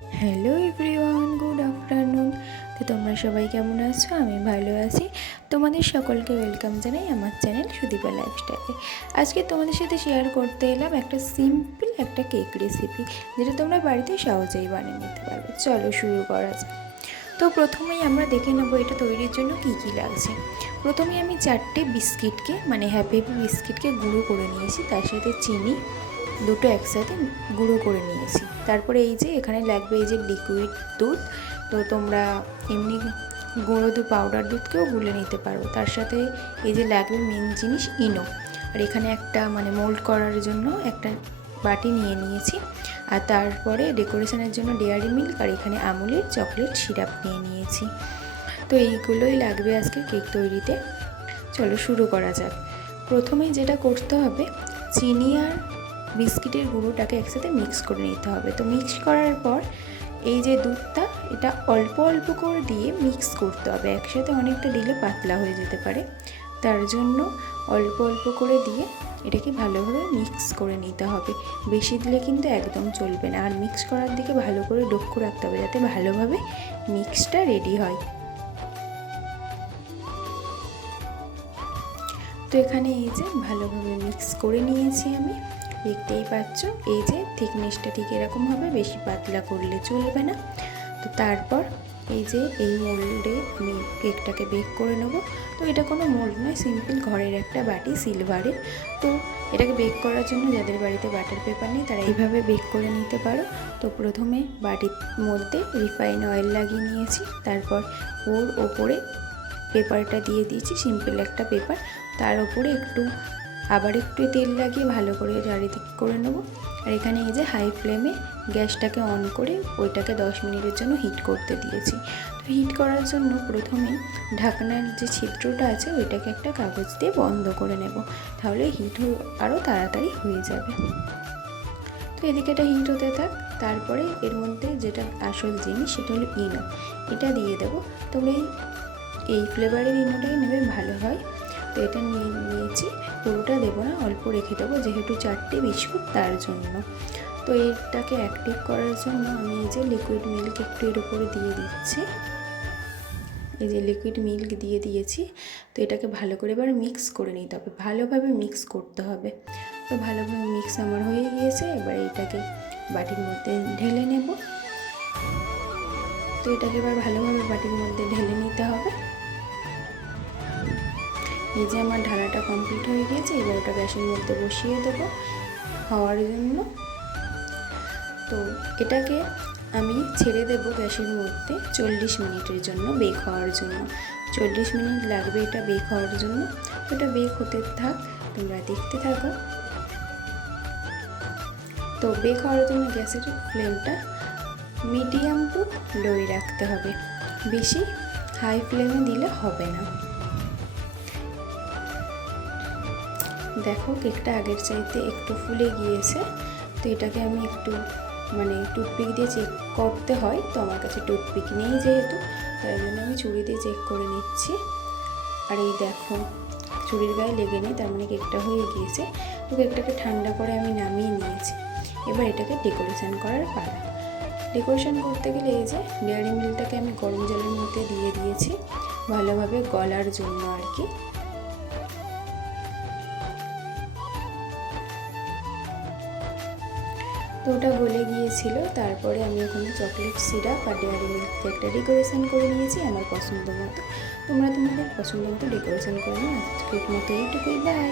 Hello everyone, good afternoon. তো তোমরা সবাই কেমন আছো? আমি ভালো আছি। তোমাদের সকলকে ওয়েলকাম জানাই আমার চ্যানেল সুদীপা লাইফস্টাইলে। আজকে তোমাদের সাথে শেয়ার করতে এলাম একটা সিম্পল একটা কেক রেসিপি, যেটা তোমরা বাড়িতে সহজেই বানিয়ে নিতে পারবে। চলো শুরু করা যাক। তো প্রথমেই আমরা দেখে নেবো এটা তৈরির জন্য কী কী লাগছে। প্রথমে আমি 4টে বিস্কিটকে হ্যাপি বিস্কিটকে গুঁড়ো করে নিয়েছি, তার সাথে চিনি দুটো একসাথে গুঁড়ো করে নিয়েছি। তারপরে এই যে এখানে লাগবে এই যে লিকুইড দুধ। তো তোমরা এমনি গুঁড়ো দুধ পাউডার দুধকেও গুলে নিতে পারো। তার সাথে এই যে লাগবে মেন জিনিস ইনো। আর এখানে একটা মোল্ড করার জন্য একটা বাটি নিয়ে নিয়েছি। আর তারপরে ডেকোরেশনের জন্য ডেয়ারি মিল্ক আর এখানে আমুলের চকলেট সিরাপ নিয়ে নিয়েছি। তো এইগুলোই লাগবে আজকে কেক তৈরিতে। চলো শুরু করা যাক। প্রথমেই যেটা করতে হবে, চিনি আর বিস্কিটের গুঁড়োটাকে একসাথে মিক্স করে নিতে হবে। তো মিক্স করার পর এই যে দুধটা, এটা অল্প অল্প করে দিয়ে মিক্স করতে হবে। একসাথে অনেকটা দিলে পাতলা হয়ে যেতে পারে, তার জন্য অল্প অল্প করে দিয়ে এটাকে ভালোভাবে মিক্স করে নিতে হবে। বেশি দিলে কিন্তু একদম চলবে না। আর মিক্স করার দিকে ভালো করে লক্ষ্য রাখতে হবে যাতে ভালোভাবে মিক্সটা রেডি হয়। তো এখানে এই যে ভালোভাবে মিক্স করে নিয়েছি আমি, দেখতেই পাচ্ছ। এই যে থিকনেসটা ঠিক এরকম হবে, বেশি পাতলা করলে চলবে না। তো তারপর এই যে এই মোল্ডে আমি কেকটাকে বেক করে নেব। তো এটা কোনো মোল্ড নয়, সিম্পল ঘরের একটা বাটি সিলভারের। তো এটাকে বেক করার জন্য যাদের বাড়িতে বাটার পেপার নেই তারা এইভাবে বেক করে নিতে পারো। তো প্রথমে বাটির মধ্যে রিফাইন অয়েল লাগিয়ে নিয়েছি, তারপর ওর ওপরে পেপারটা দিয়ে দিয়েছি, সিম্পল একটা পেপার। তার ওপরে আবার একটু তেল লাগিয়ে ভালো করে চারিদিক করে নেব। আর এখানে এই যে হাই ফ্লেমে গ্যাসটাকে অন করে ওইটাকে 10 মিনিটের জন্য হিট করতে দিয়েছি। তো হিট করার জন্য প্রথমে ঢাকনার যে ছিদ্রটা আছে ওইটাকে একটা কাগজ দিয়ে বন্ধ করে নেব, তাহলে হিট আরও তাড়াতাড়ি হয়ে যাবে। তো এদিকে এটা হিট হতে থাক। তারপরে এর মধ্যে যেটা আসল জিনিস সেটা হলো ইনো, এটা দিয়ে দেবো। তোমরা এই ফ্লেভারের ইনোটাই নেবে, ভালো হয়। তো এটা নিয়েছি, পুরোটা দেবো না, অল্প রেখে দেবো, যেহেতু 4টে বিস্কুট তার জন্য। তো এটাকে অ্যাক্টিভ করার জন্য আমি এই যে লিকুইড মিল্ক একটু এর উপরে দিয়ে দিচ্ছি। এই যে লিকুইড মিল্ক দিয়ে দিয়েছি। তো এটাকে ভালো করে এবার মিক্স করে নিতে হবে, ভালোভাবে মিক্স করতে হবে। তো ভালোভাবে মিক্স আমার হয়ে গিয়েছে। এবার এটাকে বাটির মধ্যে ঢেলে নেব। তো এটাকে এবার ভালোভাবে বাটির মধ্যে ঢেলে নিতে হবে। এই যে আমার ঢালাটা কমপ্লিট হয়ে গিয়েছে। এবার ওটা গ্যাসের মধ্যে বসিয়ে দেবো হওয়ার জন্য। তো এটাকে আমি ছেড়ে দেবো গ্যাসের মধ্যে 40 মিনিটের জন্য, বেক হওয়ার জন্য। 40 মিনিট লাগবে এটা বেক হওয়ার জন্য। তো এটা বেক হতে থাক, তোমরা দেখতে থাকো। তো বেক হওয়ার জন্য গ্যাসের ফ্লেমটা মিডিয়াম টু লোয়ে রাখতে হবে, বেশি হাই ফ্লেমে দিলে হবে না। দেখো কেকটা আগের চাইতে একটু ফুলে গিয়েছে। তো এটাকে আমি একটু টুথপিক দিয়ে চেক করতে হয়। তো আমার কাছে টুথপিক নেই যেহেতু, তাই জন্য আমি ছুরি দিয়ে চেক করে নিচ্ছি। আর এই দেখো ছুরির গায়ে লেগে নেই, তার মানে কেকটা হয়ে গিয়েছে। তো কেকটাকে ঠান্ডা করে আমি নামিয়ে নিয়েছি। এবার এটাকে ডেকোরেশন করার পালা। ডেকোরেশন করতে গেলে এই যে ডেয়ারি মিল্কটাকে আমি গরম জলের মধ্যে দিয়ে দিয়েছি ভালোভাবে গলার জন্য আর কি। তো ওটা গলে গিয়েছিল। তারপরে আমি ওখানে চকলেট সিরাপ আর ডেয়ারি মিল্ক দিয়ে একটা ডেকোরেশন করে নিয়েছি আমার পছন্দ মতো। তোমরা তোমাদের পছন্দ মতো ডেকোরেশন করে নিও। আজকের মতো এইটুকুই, বাই।